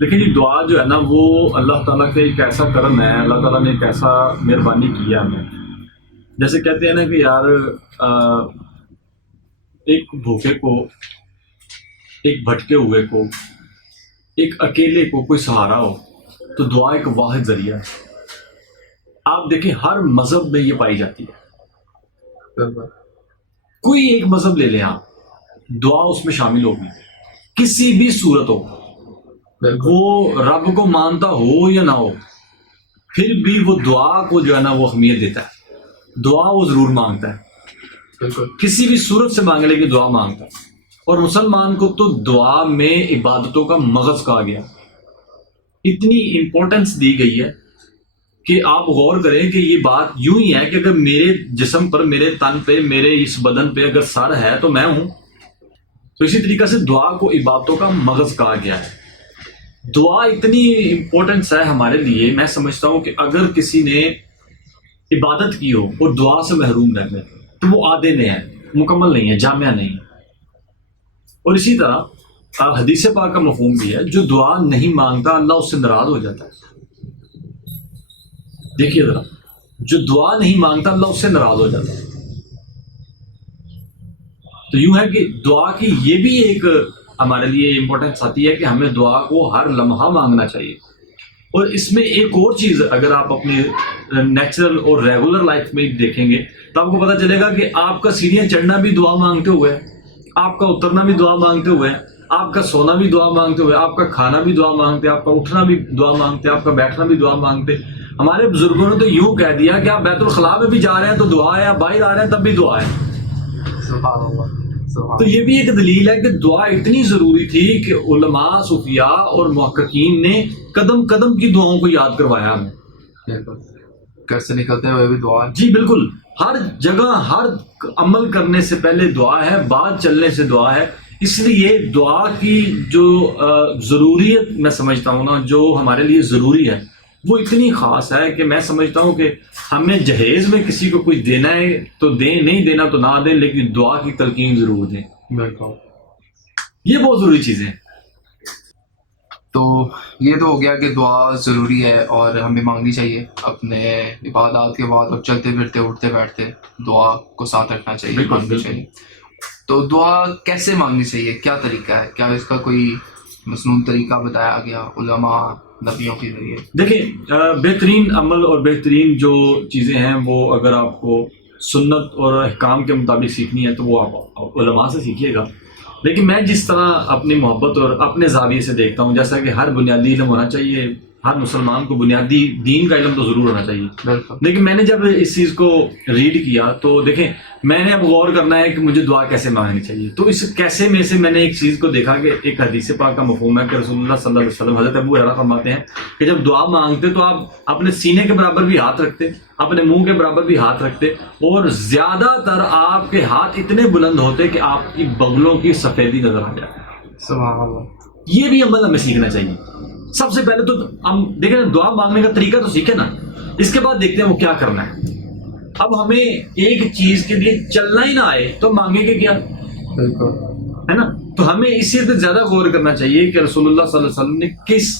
دیکھیں جی، دعا جو ہے نا وہ اللہ تعالیٰ کا ایک ایسا کرم ہے، اللہ تعالیٰ نے ایک ایسا مہربانی کیا ہمیں. جیسے کہتے ہیں نا کہ یار ایک بھوکے کو، ایک بھٹکے ہوئے کو، ایک اکیلے کو کوئی سہارا ہو تو دعا ایک واحد ذریعہ ہے. آپ دیکھیں ہر مذہب میں یہ پائی جاتی ہے. کوئی ایک مذہب لے لیں آپ، دعا اس میں شامل ہوگی کسی بھی صورت ہو. وہ رب کو مانتا ہو یا نہ ہو، پھر بھی وہ دعا کو جو ہے نا وہ اہمیت دیتا ہے. دعا وہ ضرور مانگتا ہے، کسی بھی صورت سے مانگ لے کہ دعا مانگتا ہے. اور مسلمان کو تو دعا میں عبادتوں کا مغز کہا گیا. اتنی امپورٹنس دی گئی ہے کہ آپ غور کریں کہ یہ بات یوں ہی ہے کہ اگر میرے جسم پر، میرے تن پہ، میرے اس بدن پہ اگر سر ہے تو میں ہوں. تو اسی طریقہ سے دعا کو عبادتوں کا مغز کہا گیا ہے. دعا اتنی امپورٹنس ہے ہمارے لیے، میں سمجھتا ہوں کہ اگر کسی نے عبادت کی ہو اور دعا سے محروم رہ گئے تو وہ آدھے میں ہے، مکمل نہیں ہے، جامع نہیں ہے. اور اسی طرح حدیث پاک کا مفہوم بھی ہے، جو دعا نہیں مانگتا اللہ اس سے ناراض ہو جاتا ہے. دیکھیے ذرا، جو دعا نہیں مانگتا اللہ اس سے ناراض ہو جاتا ہے. تو یوں ہے کہ دعا کی یہ بھی ایک ہمارے لیے امپورٹنس آتی ہے کہ ہمیں دعا کو ہر لمحہ مانگنا چاہیے. اور اس میں ایک اور چیز اگر آپ اپنی نیچرل اور ریگولر لائف میں دیکھیں گے تو آپ کو پتہ چلے گا کہ آپ کا سیڑھیاں چڑھنا بھی دعا مانگتے ہوئے، آپ کا اترنا بھی دعا مانگتے ہوئے، آپ کا سونا بھی دعا مانگتے ہوئے، آپ کا کھانا بھی دعا مانگتے، آپ کا اٹھنا بھی دعا مانگتے، آپ کا بیٹھنا بھی دعا مانگتے. ہمارے بزرگوں نے تو یوں کہہ دیا کہ آپ بیت الخلاء میں بھی جا رہے ہیں تو دعا ہے، آپ باہر آ رہے ہیں تب بھی دعا ہے. سبحان اللہ. تو یہ بھی ایک دلیل ہے کہ دعا اتنی ضروری تھی کہ علماء، صوفیاء اور محققین نے قدم قدم کی دعاؤں کو یاد کروایا ہمیں. گھر سے نکلتے ہوئے بھی دعا. جی بالکل، ہر جگہ ہر عمل کرنے سے پہلے دعا ہے، بعد چلنے سے دعا ہے. اس لیے دعا کی جو ضروریت میں سمجھتا ہوں نا، جو ہمارے لیے ضروری ہے وہ اتنی خاص ہے کہ میں سمجھتا ہوں کہ ہمیں جہیز میں کسی کو کوئی دینا ہے تو دیں، نہیں دینا تو نہ دیں، لیکن دعا کی تلقین ضرور دیں. بالکل، یہ بہت ضروری چیزیں ہیں. تو یہ تو ہو گیا کہ دعا ضروری ہے اور ہمیں مانگنی چاہیے اپنے عبادات کے بعد، اور چلتے پھرتے اٹھتے بیٹھتے دعا کو ساتھ رکھنا چاہیے، مانگنی چاہیے. تو دعا کیسے مانگنی چاہیے؟ کیا طریقہ ہے؟ کیا اس کا کوئی مصنون طریقہ بتایا گیا علماء، نبیوں کے ذریعے؟ دیکھیں، بہترین عمل اور بہترین جو چیزیں ہیں وہ اگر آپ کو سنت اور احکام کے مطابق سیکھنی ہے تو وہ آپ علماء سے سیکھیے گا. لیکن میں جس طرح اپنی محبت اور اپنے زاویے سے دیکھتا ہوں، جیسا کہ ہر بنیادی علم ہونا چاہیے، ہر مسلمان کو بنیادی دین کا علم تو ضرور ہونا چاہیے. لیکن میں نے جب اس چیز کو ریڈ کیا تو دیکھیں، میں نے اب غور کرنا ہے کہ مجھے دعا کیسے مانگنی چاہیے. تو اس کیسے میں سے میں نے ایک چیز کو دیکھا کہ ایک حدیث پاک کا مفہوم ہے کہ رسول اللہ صلی اللہ علیہ وسلم، حضرت ابو ہریرہ فرماتے ہیں کہ جب دعا مانگتے تو آپ اپنے سینے کے برابر بھی ہاتھ رکھتے، اپنے منہ کے برابر بھی ہاتھ رکھتے، اور زیادہ تر آپ کے ہاتھ اتنے بلند ہوتے کہ آپ کی بغلوں کی سفیدی نظر آ جائے. سبحان اللہ. یہ بھی عمل ہمیں سیکھنا چاہیے. سب سے پہلے تو ہم دیکھیں دعا مانگنے کا طریقہ تو سیکھیں نا، اس کے بعد دیکھتے ہیں وہ کیا کرنا ہے. اب ہمیں ایک چیز کے لیے چلنا ہی نہ آئے تو مانگیں گے کیا؟ بالکل ہے نا. تو ہمیں اسی پہ زیادہ غور کرنا چاہیے کہ رسول اللہ صلی اللہ علیہ وسلم نے کس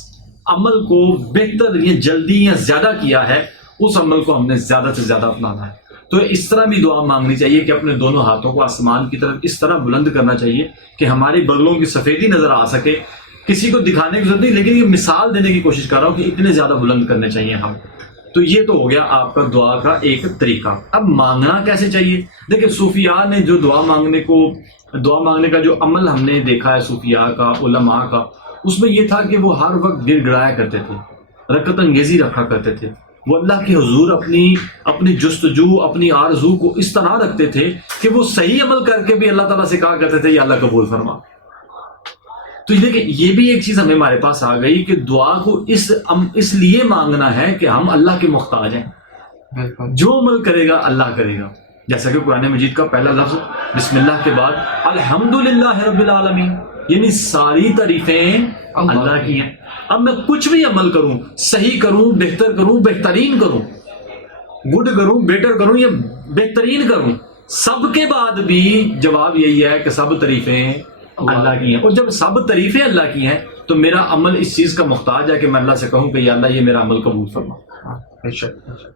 عمل کو بہتر یا جلدی یا زیادہ کیا ہے، اس عمل کو ہم نے زیادہ سے زیادہ اپنانا ہے. تو اس طرح بھی دعا مانگنی چاہیے کہ اپنے دونوں ہاتھوں کو آسمان کی طرف اس طرح بلند کرنا چاہیے کہ ہماری بغلوں کی سفیدی نظر آ سکے. کسی کو دکھانے کی ضرورت نہیں، لیکن یہ مثال دینے کی کوشش کر رہا ہوں کہ اتنے زیادہ بلند کرنے چاہیے ہم. تو یہ تو ہو گیا آپ کا دعا کا ایک طریقہ. اب مانگنا کیسے چاہیے؟ دیکھیں صوفیاء نے جو دعا مانگنے کا جو عمل ہم نے دیکھا ہے صوفیاء کا، علماء کا، اس میں یہ تھا کہ وہ ہر وقت گر گڑایا کرتے تھے، رکعت انگیزی رکھا کرتے تھے. وہ اللہ کے حضور اپنی جستجو، اپنی آرزو کو اس طرح رکھتے تھے کہ وہ صحیح عمل کر کے بھی اللہ تعالیٰ سے کہا کرتے تھے یا اللہ قبول فرما. تو دیکھیں یہ بھی ایک چیز ہمارے پاس آ گئی کہ دعا کو اس لیے مانگنا ہے کہ ہم اللہ کے محتاج ہیں. جو عمل کرے گا اللہ کرے گا. جیسا کہ قرآن مجید کا پہلا لفظ بسم اللہ کے بعد الحمدللہ رب العالمین، یعنی ساری تعریفیں اللہ کی ہیں. اب میں کچھ بھی عمل کروں، صحیح کروں، بہتر کروں، بہترین کروں، گڈ کروں، بیٹر کروں یا بہترین کروں، سب کے بعد بھی جواب یہی ہے کہ سب تعریفیں اللہ کی ہیں. اور جب سب تعریفیں اللہ کی ہیں تو میرا عمل اس چیز کا محتاج ہے کہ میں اللہ سے کہوں کہ یا اللہ یہ میرا عمل قبول فرما. بے شک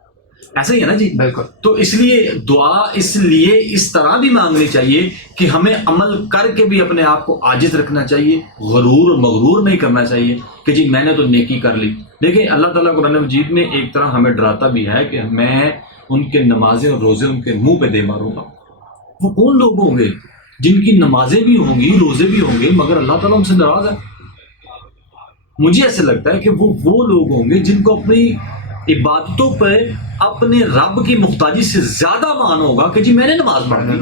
ایسا ہی ہے نا جی. بالکل. تو اس لیے دعا اس لیے اس طرح بھی مانگنی چاہیے کہ ہمیں عمل کر کے بھی اپنے آپ کو عاجز رکھنا چاہیے, غرور اور مغرور نہیں کرنا چاہیے کہ جی میں نے تو نیکی کر لی. دیکھیں اللہ تعالیٰ قرآن مجید میں ایک طرح ہمیں ڈراتا بھی ہے کہ میں ان کے نمازیں اور روزے ان کے منہ پہ دے ماروں گا. وہ کون لوگ ہوں گے جن کی نمازیں بھی ہوں گی, روزے بھی ہوں گے, مگر اللہ تعالیٰ ان سے ناراض ہے؟ مجھے ایسے لگتا ہے کہ وہ لوگ ہوں گے جن کو اپنی عبادتوں پہ اپنے رب کی محتاجی سے زیادہ مان ہوگا کہ جی میں نے نماز پڑھ لی.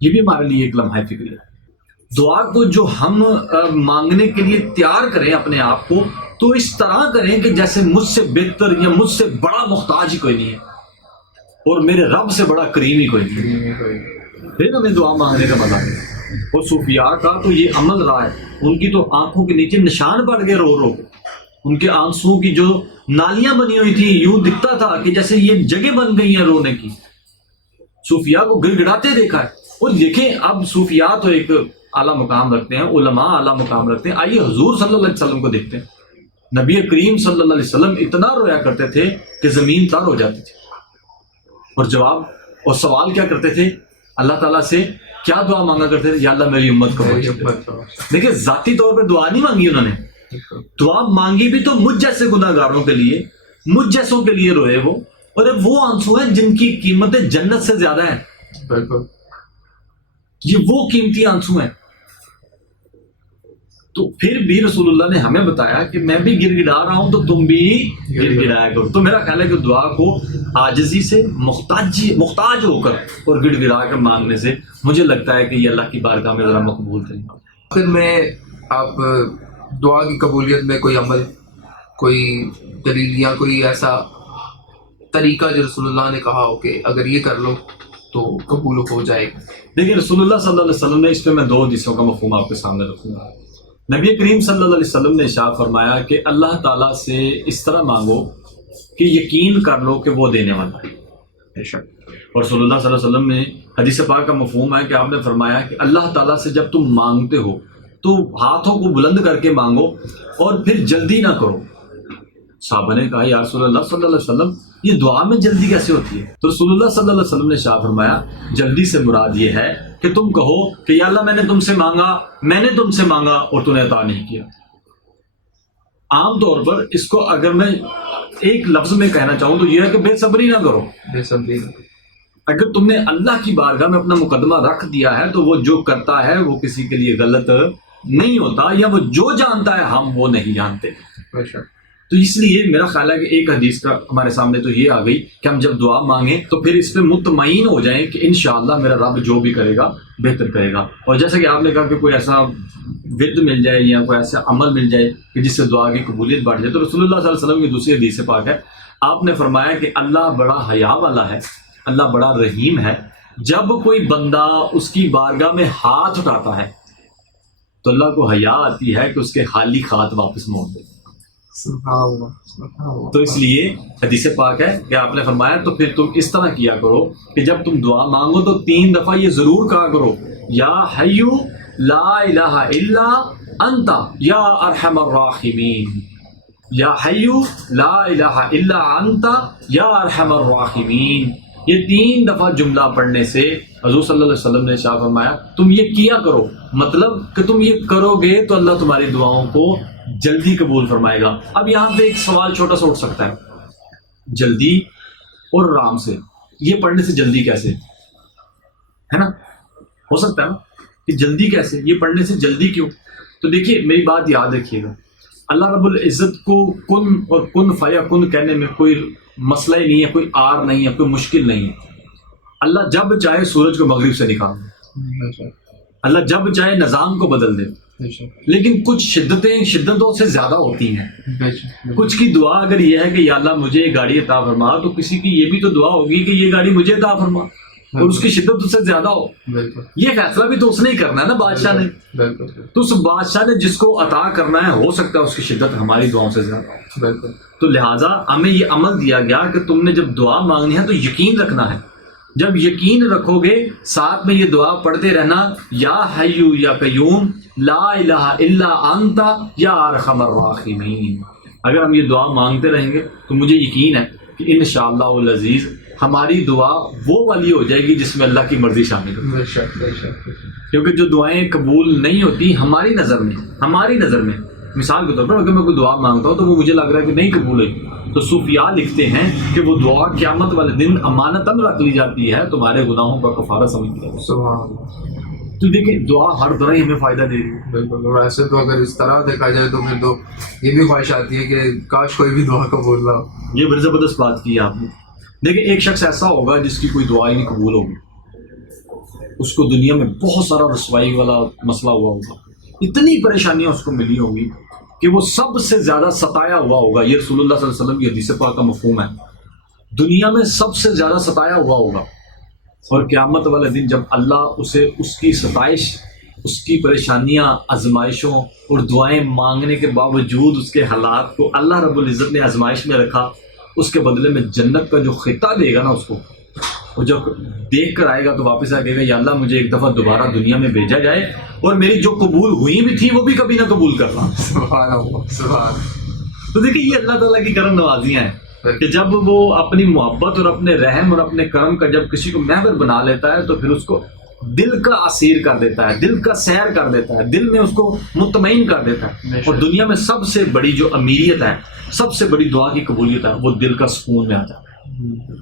یہ بھی ہمارے لیے ایک لمحہ فکر ہے. دعا کو جو ہم مانگنے کے لیے تیار کریں اپنے آپ کو, تو اس طرح کریں کہ جیسے مجھ سے بہتر یا مجھ سے بڑا محتاج ہی کوئی نہیں ہے اور میرے رب سے بڑا کریم ہی کوئی نہیں ہے. پھر ہمیں دعا مانگنے کا مزہ ہے. اور صوفیاء کا تو یہ عمل رہا ہے, ان کی تو آنکھوں کے نیچے نشان پڑ گئے رو رو کے. ان کے آنسو کی جو نالیاں بنی ہوئی تھی, یوں دکھتا تھا کہ جیسے یہ جگہ بن گئی ہیں رونے کی. صوفیاء کو گڑ گڑاتے دیکھا ہے. اور دیکھیں اب صوفیاء تو ایک اعلیٰ مقام رکھتے ہیں, علماء اعلیٰ مقام رکھتے ہیں. آئیے حضور صلی اللہ علیہ وسلم کو دیکھتے ہیں. نبی کریم صلی اللہ علیہ وسلم اتنا رویا کرتے تھے کہ زمین تر ہو جاتی تھی. اور جواب اور سوال کیا کرتے تھے اللہ تعالیٰ سے؟ کیا دعا مانگا کرتے تھے؟ یا اللہ میری امت کو بخش. دیکھیں ذاتی طور پہ دعا نہیں مانگی انہوں نے, دعا مانگی بھی تو مجھ جیسے گناہ گاروں کے لیے, مجھ جیسوں کے لیے روئے وہ. اور وہ آنسو ہیں جن کی قیمتیں جنت سے زیادہ ہیں. بالکل. یہ وہ قیمتی آنسو ہیں. تو پھر بھی رسول اللہ نے ہمیں بتایا کہ میں بھی گڑ گڑا رہا ہوں تو تم بھی گڑ گڑایا کرو. تو میرا خیال ہے کہ دعا کو عاجزی سے محتاج ہو کر اور گڑ گڑا کر مانگنے سے مجھے لگتا ہے کہ یہ اللہ کی بارگاہ میں ذرا مقبول ترین ہے. پھر میں آپ دعا کی قبولیت میں کوئی عمل, کوئی دلیل یا کوئی ایسا طریقہ جو رسول اللہ نے کہا ہو کہ اگر یہ کر لو تو قبول ہو جائے گا؟ دیکھیں رسول اللہ صلی اللہ علیہ وسلم نے, اس پہ میں 2 حدیثوں کا مفہوم آپ کے سامنے رکھوں گا. نبی کریم صلی اللہ علیہ وسلم نے ارشاد فرمایا کہ اللہ تعالیٰ سے اس طرح مانگو کہ یقین کر لو کہ وہ دینے والا ہے. اور رسول اللہ صلی اللہ علیہ وسلم نے حدیث پاک کا مفہوم ہے کہ آپ نے فرمایا کہ اللہ تعالیٰ سے جب تم مانگتے ہو تو ہاتھوں کو بلند کر کے مانگو اور پھر جلدی نہ کرو. صحابہ نے کہا یا رسول اللہ صلی اللہ علیہ وسلم یہ دعا میں جلدی کیسے ہوتی ہے؟ تو رسول اللہ صلی اللہ علیہ وسلم نے ارشاد فرمایا جلدی سے مراد یہ ہے کہ تم کہو کہ یا اللہ میں نے تم سے مانگا اور تو نے عطا نہیں کیا. عام طور پر اس کو اگر میں ایک لفظ میں کہنا چاہوں تو یہ ہے کہ بے صبری نہ کرو. بے صبری. اگر تم نے اللہ کی بارگاہ میں اپنا مقدمہ رکھ دیا ہے تو وہ جو کرتا ہے وہ کسی کے لیے غلط نہیں ہوتا, یا وہ جو جانتا ہے ہم وہ نہیں جانتے. تو اس لیے میرا خیال ہے کہ ایک حدیث کا ہمارے سامنے تو یہ آ گئی کہ ہم جب دعا مانگیں تو پھر اس پہ مطمئن ہو جائیں کہ انشاءاللہ میرا رب جو بھی کرے گا بہتر کرے گا. اور جیسا کہ آپ نے کہا کہ کوئی ایسا ورد مل جائے یا کوئی ایسا عمل مل جائے کہ جس سے دعا کی قبولیت بڑھ جائے, تو رسول اللہ صلی اللہ علیہ وسلم کی دوسری حدیث پاک ہے, آپ نے فرمایا کہ اللہ بڑا حیا والا ہے, اللہ بڑا رحیم ہے. جب کوئی بندہ اس کی بارگاہ میں ہاتھ اٹھاتا ہے تو اللہ کو حیا آتی ہے کہ اس کے خالی ہاتھ واپس موڑ دے. تو اس لیے حدیث پاک ہے کہ آپ نے فرمایا تو پھر تم اس طرح کیا کرو کہ جب تم دعا مانگو تو 3 دفعہ یہ ضرور کہا کرو یا حیو لا الہ الا انت یا ارحم الراحمین, یا حیو لا الہ الا انت یا ارحم الراحمین. یہ 3 دفعہ جملہ پڑھنے سے حضور صلی اللہ علیہ وسلم نے شاہ فرمایا تم یہ کیا کرو, مطلب کہ تم یہ کرو گے تو اللہ تمہاری دعاؤں کو جلدی قبول فرمائے گا. اب یہاں پہ ایک سوال چھوٹا سا اٹھ سکتا ہے, جلدی اور آرام سے, یہ پڑھنے سے جلدی کیسے ہے نا؟ ہو سکتا ہے نا کہ جلدی کیسے, یہ پڑھنے سے جلدی کیوں؟ تو دیکھیے میری بات یاد رکھیے گا, اللہ رب العزت کو کن اور کن فیا کن کہنے میں کوئی مسئلہ ہی نہیں ہے, کوئی آر نہیں ہے, کوئی مشکل نہیں ہے. اللہ جب چاہے سورج کو مغرب سے نکال دے, اللہ جب چاہے نظام کو بدل دے, لیکن کچھ شدتوں سے زیادہ ہوتی ہیں. کچھ کی دعا اگر یہ ہے کہ یا اللہ مجھے یہ گاڑی عطا فرما, تو کسی کی یہ بھی تو دعا ہوگی کہ یہ گاڑی مجھے عطا فرما, اور اس کی شدت اس سے زیادہ ہو. یہ فیصلہ بھی تو اس نے ہی کرنا ہے نا, بادشاہ نے. تو اس بادشاہ نے جس کو عطا کرنا ہے ہو سکتا ہے اس کی شدت ہماری دعاؤں سے زیادہ ہو. تو لہٰذا ہمیں یہ عمل دیا گیا کہ تم نے جب دعا مانگنی ہے تو یقین رکھنا ہے. جب یقین رکھو گے ساتھ میں یہ دعا پڑھتے رہنا, یا حیو یا قیوم لا الہ الا انت یا ارحم الراحمین. اگر ہم یہ دعا مانگتے رہیں گے تو مجھے یقین ہے کہ انشاءاللہ العزیز ہماری دعا وہ والی ہو جائے گی جس میں اللہ کی مرضی شامل ہو. بے شک بے شک. کیونکہ جو دعائیں قبول نہیں ہوتی ہماری نظر میں مثال کے طور پر اگر میں کوئی دعا مانگتا ہوں تو وہ مجھے لگ رہا ہے کہ نہیں قبول ہوئی تو صوفیاء لکھتے ہیں کہ وہ دعا قیامت والے دن امانتاً رکھ لی جاتی ہے تمہارے گناہوں کا کفارہ سمجھ لیا. سبحان اللہ. تو دیکھیں دعا ہر طرح ہی ہمیں فائدہ دے رہی ہے. بالکل. اور ایسے تو اگر اس طرح دیکھا جائے تو پھر تو یہ بھی خواہش آتی ہے کہ کاش کوئی بھی دعا قبول نہ ہو. یہ بڑی زبردست بات کی ہے آپ نے. دیکھیں ایک شخص ایسا ہوگا جس کی کوئی دعا ہی نہیں قبول ہوگی, اس کو دنیا میں بہت سارا رسوائی والا مسئلہ ہوا ہوگا, اتنی پریشانیاں اس کو ملی ہوں گی کہ وہ سب سے زیادہ ستایا ہوا ہوگا. یہ رسول اللہ صلی اللہ علیہ وسلم کی حدیث پاک کا مفہوم ہے. دنیا میں سب سے زیادہ ستایا ہوا ہوگا اور قیامت والے دن جب اللہ اسے اس کی ستائش, اس کی پریشانیاں, آزمائشوں اور دعائیں مانگنے کے باوجود اس کے حالات کو اللہ رب العزت نے آزمائش میں رکھا, اس کے بدلے میں جنت کا جو خطہ دے گا نا اس کو, وہ جب دیکھ کر آئے گا تو واپس آ کہے گا یا اللہ مجھے ایک دفعہ دوبارہ دنیا میں بھیجا جائے اور میری جو قبول ہوئی بھی تھی وہ بھی کبھی نہ قبول کر رہا. سبحان اللہ سبحان. تو دیکھیں یہ اللہ تعالیٰ کی کرم نوازیاں ہیں کہ جب وہ اپنی محبت اور اپنے رحم اور اپنے کرم کا جب کسی کو محور بنا لیتا ہے تو پھر اس کو دل کا اسیر کر دیتا ہے, دل کا سیر کر دیتا ہے, دل میں اس کو مطمئن کر دیتا ہے. اور دنیا میں سب سے بڑی جو امیریت ہے, سب سے بڑی دعا کی قبولیت ہے, وہ دل کا سکون میں آ جاتا ہے.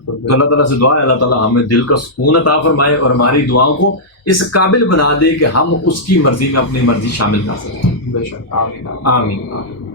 تو اللہ تعالیٰ سے دعا ہے اللہ تعالیٰ ہمیں دل کا سکون عطا فرمائے اور ہماری دعاؤں کو اس قابل بنا دے کہ ہم اس کی مرضی میں اپنی مرضی شامل کر سکیں. بے شک. آمین. آمین.